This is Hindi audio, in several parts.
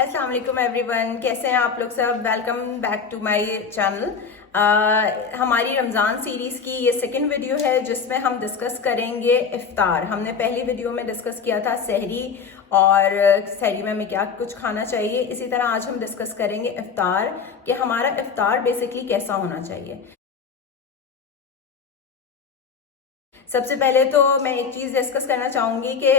अस्सलाम वालेकुम एवरीवन, कैसे हैं आप लोग सब। Welcome back to my channel. हमारी रमज़ान सीरीज़ की ये सेकंड वीडियो है जिसमें हम डिस्कस करेंगे इफ्तार। हमने पहली वीडियो में डिस्कस किया था सहरी और सहरी में हमें क्या कुछ खाना चाहिए। इसी तरह आज हम डिस्कस करेंगे इफ्तार कि हमारा इफ्तार बेसिकली कैसा होना चाहिए। सबसे पहले तो मैं एक चीज़ डिस्कस करना चाहूँगी कि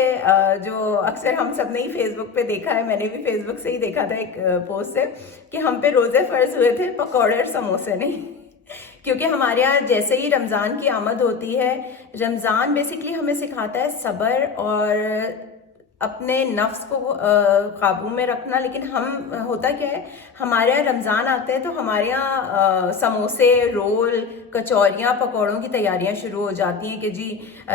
जो अक्सर हम सब ने ही फेसबुक पे देखा है, मैंने भी फेसबुक से ही देखा था एक पोस्ट से कि हम पे रोज़े फ़र्ज हुए थे, पकौड़े और समोसे नहीं। क्योंकि हमारे यहाँ जैसे ही रमज़ान की आमद होती है, रमज़ान बेसिकली हमें सिखाता है सब्र और अपने नफ्स को काबू में रखना। लेकिन हम होता क्या है, हमारे यहाँ रमज़ान आते हैं तो हमारे यहाँ समोसे, रोल, कचौरियाँ, पकौड़ों की तैयारियाँ शुरू हो जाती हैं कि जी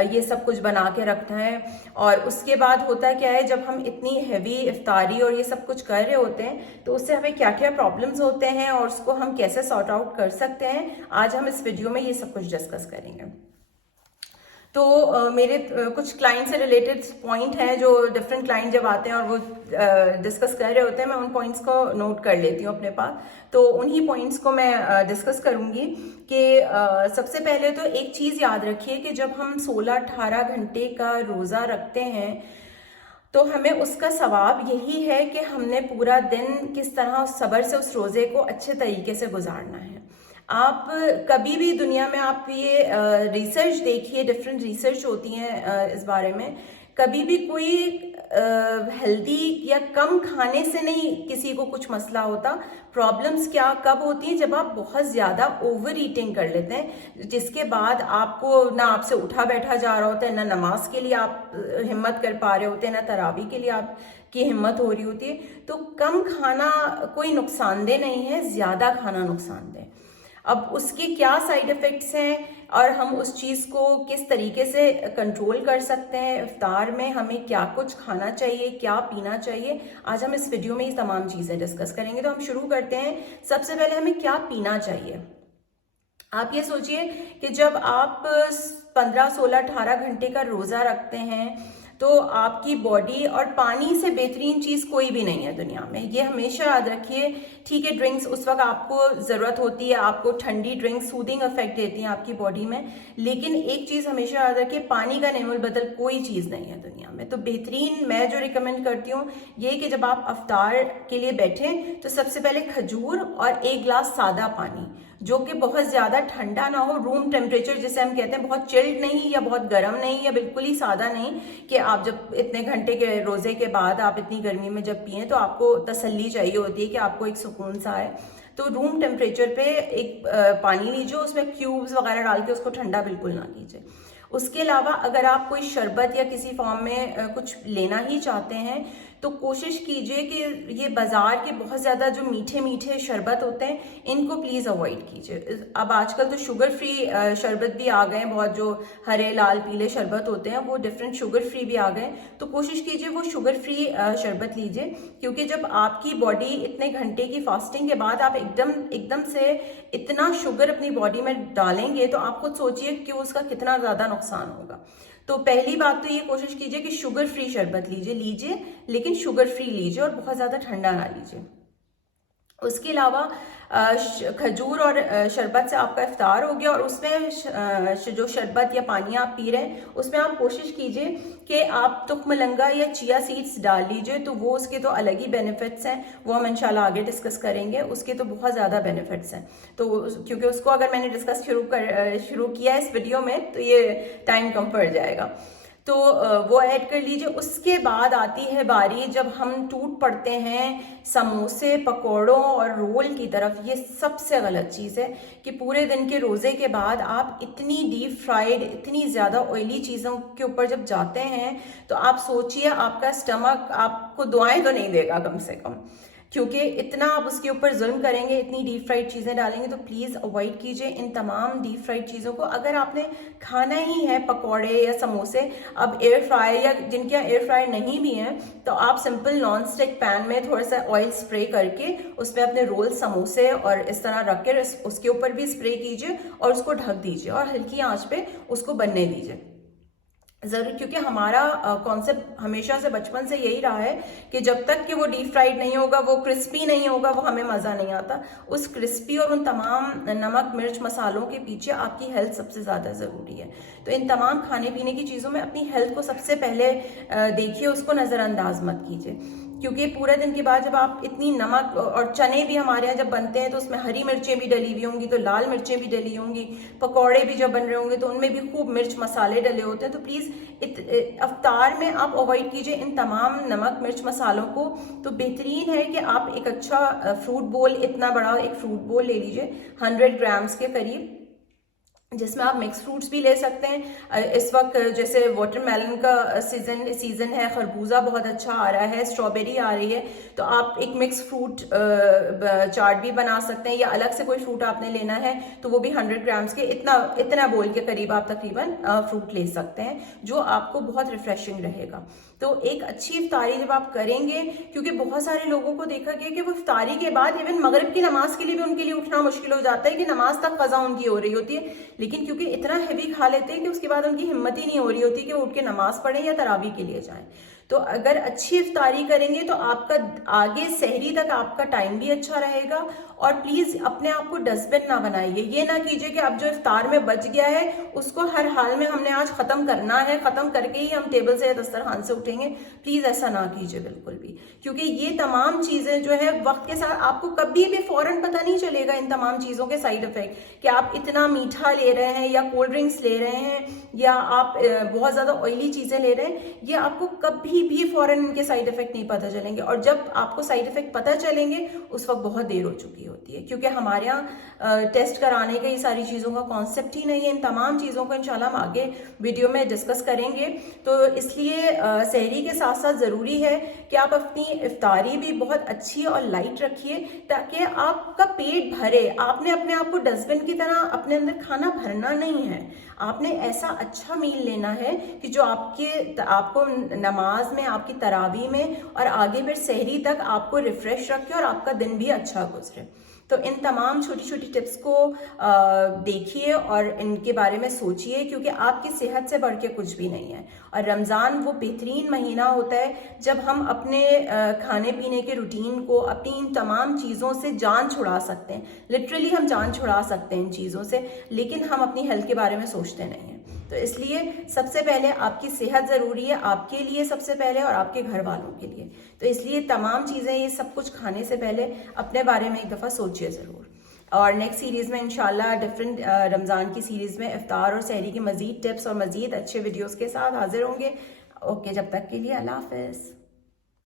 ये सब कुछ बना के रखना है। और उसके बाद होता क्या है, जब हम इतनी हैवी इफ्तारी और ये सब कुछ कर रहे होते हैं तो उससे हमें क्या क्या प्रॉब्लम्स होते हैं और उसको हम कैसे सॉर्ट आउट कर सकते हैं, आज हम इस वीडियो में ये सब कुछ डिस्कस करेंगे। तो मेरे कुछ क्लाइंट से रिलेटेड पॉइंट हैं जो डिफरेंट क्लाइंट जब आते हैं और वो डिस्कस कर रहे होते हैं, मैं उन पॉइंट्स को नोट कर लेती हूँ अपने पास। तो उन्हीं पॉइंट्स को मैं डिस्कस करूँगी कि सबसे पहले तो एक चीज़ याद रखिए कि जब हम 16-18 घंटे का रोज़ा रखते हैं तो हमें उसका सवाब यही है कि हमने पूरा दिन किस तरह सब्र से उस रोज़े को अच्छे तरीके से गुजारना है। आप कभी भी दुनिया में आप ये रिसर्च देखिए, डिफरेंट रिसर्च होती हैं इस बारे में। कभी भी कोई हेल्दी या कम खाने से नहीं किसी को कुछ मसला होता। प्रॉब्लम्स क्या कब होती हैं, जब आप बहुत ज़्यादा ओवर ईटिंग कर लेते हैं, जिसके बाद आपको ना आपसे उठा बैठा जा रहा होता है, ना नमाज के लिए आप हिम्मत कर पा रहे होते हैं, ना तरावी के लिए आपकी हिम्मत हो रही होती है। तो कम खाना कोई नुकसानदेह नहीं है, ज़्यादा खाना नुकसानदेह। अब उसके क्या साइड इफ़ेक्ट्स हैं और हम उस चीज़ को किस तरीके से कंट्रोल कर सकते हैं, इफ्तार में हमें क्या कुछ खाना चाहिए, क्या पीना चाहिए, आज हम इस वीडियो में ये तमाम चीज़ें डिस्कस करेंगे। तो हम शुरू करते हैं। सबसे पहले हमें क्या पीना चाहिए। आप ये सोचिए कि जब आप 15, 16, 18 घंटे का रोज़ा रखते हैं तो आपकी बॉडी, और पानी से बेहतरीन चीज़ कोई भी नहीं है दुनिया में, ये हमेशा याद रखिए। ठीक है, ड्रिंक्स उस वक्त आपको ज़रूरत होती है, आपको ठंडी ड्रिंक्स सूदिंग इफेक्ट देती हैं आपकी बॉडी में, लेकिन एक चीज़ हमेशा याद रखिए, पानी का नेमुल बदल कोई चीज़ नहीं है दुनिया में। तो बेहतरीन मैं जो रिकमेंड करती हूँ ये कि जब आप अफ्तार के लिए बैठें तो सबसे पहले खजूर और एक गिलास सादा पानी, जो कि बहुत ज़्यादा ठंडा ना हो, रूम टेम्परेचर जिसे हम कहते हैं, बहुत चिल्ड नहीं या बहुत गर्म नहीं या बिल्कुल ही सादा नहीं, कि आप जब इतने घंटे के रोज़े के बाद आप इतनी गर्मी में जब पिए तो आपको तसल्ली चाहिए होती है कि आपको एक सुकून सा आए। तो रूम टेम्परेचर पे एक पानी लीजिए, उसमें क्यूब्स वगैरह डाल के उसको ठंडा बिल्कुल ना कीजिए। उसके अलावा अगर आप कोई शरबत या किसी फॉर्म में कुछ लेना ही चाहते हैं तो कोशिश कीजिए कि ये बाज़ार के बहुत ज़्यादा जो मीठे मीठे शरबत होते हैं इनको प्लीज़ अवॉइड कीजिए। अब आजकल तो शुगर फ्री शरबत भी आ गए हैं, बहुत जो हरे लाल पीले शरबत होते हैं वो डिफरेंट शुगर फ्री भी आ गए। तो कोशिश कीजिए वो शुगर फ्री शरबत लीजिए, क्योंकि जब आपकी बॉडी इतने घंटे की फास्टिंग के बाद आप एकदम से इतना शुगर अपनी बॉडी में डालेंगे तो आप खुद सोचिए कि उसका कितना ज़्यादा नुकसान होगा। तो पहली बात तो ये कोशिश कीजिए कि शुगर फ्री शरबत लीजिए, लेकिन शुगर फ्री लीजिए और बहुत ज़्यादा ठंडा ना लीजिए। उसके अलावा खजूर और शरबत से आपका इफ्तार हो गया, और उसमें जो शरबत या पानी आप पी रहे हैं उसमें आप कोशिश कीजिए कि आप तुखमलंगा या चिया सीड्स डाल लीजिए। तो वो उसके तो अलग ही बेनिफिट्स हैं, वो हम इंशाल्लाह आगे डिस्कस करेंगे। उसके तो बहुत ज़्यादा बेनिफिट्स हैं, तो क्योंकि उसको अगर मैंने डिस्कस शुरू किया इस वीडियो में तो ये टाइम कम पड़ जाएगा, तो वो ऐड कर लीजिए। उसके बाद आती है बारी जब हम टूट पड़ते हैं समोसे, पकौड़ों और रोल की तरफ। ये सबसे गलत चीज़ है कि पूरे दिन के रोज़े के बाद आप इतनी डीप फ्राइड, इतनी ज़्यादा ऑयली चीज़ों के ऊपर जब जाते हैं तो आप सोचिए आपका स्टमक आपको दुआएं तो नहीं देगा कम से कम, क्योंकि इतना आप उसके ऊपर जुल्म करेंगे, इतनी डीप फ्राइड चीज़ें डालेंगे। तो प्लीज़ अवॉइड कीजिए इन तमाम डीप फ्राइड चीज़ों को। अगर आपने खाना ही है पकौड़े या समोसे, अब एयर फ्राई या जिनके यहाँ एयर फ्राई नहीं भी हैं तो आप सिंपल नॉन स्टिक पैन में थोड़ा सा ऑयल स्प्रे करके उसमें अपने रोल, समोसे और इस तरह रख के उसके ऊपर भी स्प्रे कीजिए और उसको ढक दीजिए और हल्की आंच पे उसको बनने दीजिए। जरूर, क्योंकि हमारा कॉन्सेप्ट हमेशा से बचपन से यही रहा है कि जब तक कि वो डीप फ्राइड नहीं होगा, वो क्रिस्पी नहीं होगा, वो हमें मजा नहीं आता। उस क्रिस्पी और उन तमाम नमक मिर्च मसालों के पीछे आपकी हेल्थ सबसे ज्यादा जरूरी है। तो इन तमाम खाने पीने की चीजों में अपनी हेल्थ को सबसे पहले देखिए, उसको नजरअंदाज मत कीजिए, क्योंकि पूरे दिन के बाद जब आप इतनी नमक, और चने भी हमारे यहाँ जब बनते हैं तो उसमें हरी मिर्चें भी डली हुई होंगी, तो लाल मिर्चें भी डली होंगी, पकौड़े भी जब बन रहे होंगे तो उनमें भी खूब मिर्च मसाले डले होते हैं। तो प्लीज अफ्तार में आप अवॉइड कीजिए इन तमाम नमक मिर्च मसालों को। तो बेहतरीन है कि आप एक अच्छा फ्रूट बोल, इतना बड़ा एक फ्रूट बोल ले लीजिए 100 ग्राम्स के करीब, जिसमें आप मिक्स फ्रूट्स भी ले सकते हैं। इस वक्त जैसे वाटरमेलन का सीजन है, खरबूजा बहुत अच्छा आ रहा है, स्ट्रॉबेरी आ रही है, तो आप एक मिक्स फ्रूट चाट भी बना सकते हैं, या अलग से कोई फ्रूट आपने लेना है तो वो भी 100 ग्राम्स के इतना बोल के करीब आप तकरीबन फ्रूट ले सकते हैं, जो आपको बहुत रिफ्रेशिंग रहेगा। तो एक अच्छी इफ्तारी जब आप करेंगे, क्योंकि बहुत सारे लोगों को देखा गया कि वो इफ्तारी के बाद इवन मगरिब की नमाज के लिए भी उनके लिए उठना मुश्किल हो जाता है, कि नमाज तक कज़ा उनकी हो रही होती है, लेकिन क्योंकि इतना हैवी खा लेते हैं कि उसके बाद उनकी हिम्मत ही नहीं हो रही होती कि वो उठ के नमाज पढ़ें या तरावी के लिए जाएं। तो अगर अच्छी इफ्तारी करेंगे तो आपका आगे सहरी तक आपका टाइम भी अच्छा रहेगा। और प्लीज अपने आप को डस्टबिन ना बनाइए, ये ना कीजिए कि अब जो इफ्तार में बच गया है उसको हर हाल में हमने आज खत्म करना है, खत्म करके ही हम टेबल से या दस्तरखान से उठेंगे। प्लीज ऐसा ना कीजिए बिल्कुल भी, क्योंकि ये तमाम चीजें जो है वक्त के साथ आपको कभी भी फौरन पता नहीं चलेगा इन तमाम चीजों के साइड इफेक्ट, कि आप इतना मीठा ले रहे हैं या कोल्ड ड्रिंक्स ले रहे हैं या आप बहुत ज्यादा ऑयली चीजें ले रहे हैं, ये आपको कभी भी फौरन इनके साइड इफेक्ट नहीं पता चलेंगे। और जब आपको साइड इफेक्ट पता चलेंगे उस वक्त बहुत देर हो चुकी होती है, क्योंकि हमारे यहाँ टेस्ट कराने का ये सारी चीजों का कॉन्सेप्ट ही नहीं है। इन तमाम चीजों को इंशाल्लाह हम आगे वीडियो में डिस्कस करेंगे। तो इसलिए सहरी के साथ साथ जरूरी है कि आप अपनी इफ्तारी भी बहुत अच्छी और लाइट रखिए, ताकि आपका पेट भरे। आपने अपने आप को डस्टबिन की तरह अपने अंदर खाना भरना नहीं है, आपने ऐसा अच्छा मील लेना है कि जो आपको नमाज में, आपकी तरावी में और आगे फिर सहरी तक आपको रिफ्रेश रखे और आपका दिन भी अच्छा गुजरे। तो इन तमाम छोटी छोटी टिप्स को देखिए और इनके बारे में सोचिए, क्योंकि आपकी सेहत से बढ़ के कुछ भी नहीं है। और रमज़ान वो बेहतरीन महीना होता है जब हम अपने खाने पीने के रूटीन को, अपनी इन तमाम चीज़ों से जान छुड़ा सकते हैं। लिटरली हम जान छुड़ा सकते हैं इन चीज़ों से, लेकिन हम अपनी हेल्थ के बारे में सोचते नहीं हैं। तो इसलिए सबसे पहले आपकी सेहत ज़रूरी है, आपके लिए सबसे पहले और आपके घर वालों के लिए। तो इसलिए तमाम चीज़ें, ये सब कुछ खाने से पहले अपने बारे में एक दफ़ा सोचिए ज़रूर। और नेक्स्ट सीरीज़ में इंशाल्लाह डिफरेंट रमज़ान की सीरीज़ में इफ्तार और सहरी की मज़ीद टिप्स और मज़ीद अच्छे वीडियोज़ के साथ हाजिर होंगे। ओके, जब तक के लिए अल्लाह हाफ़िज़।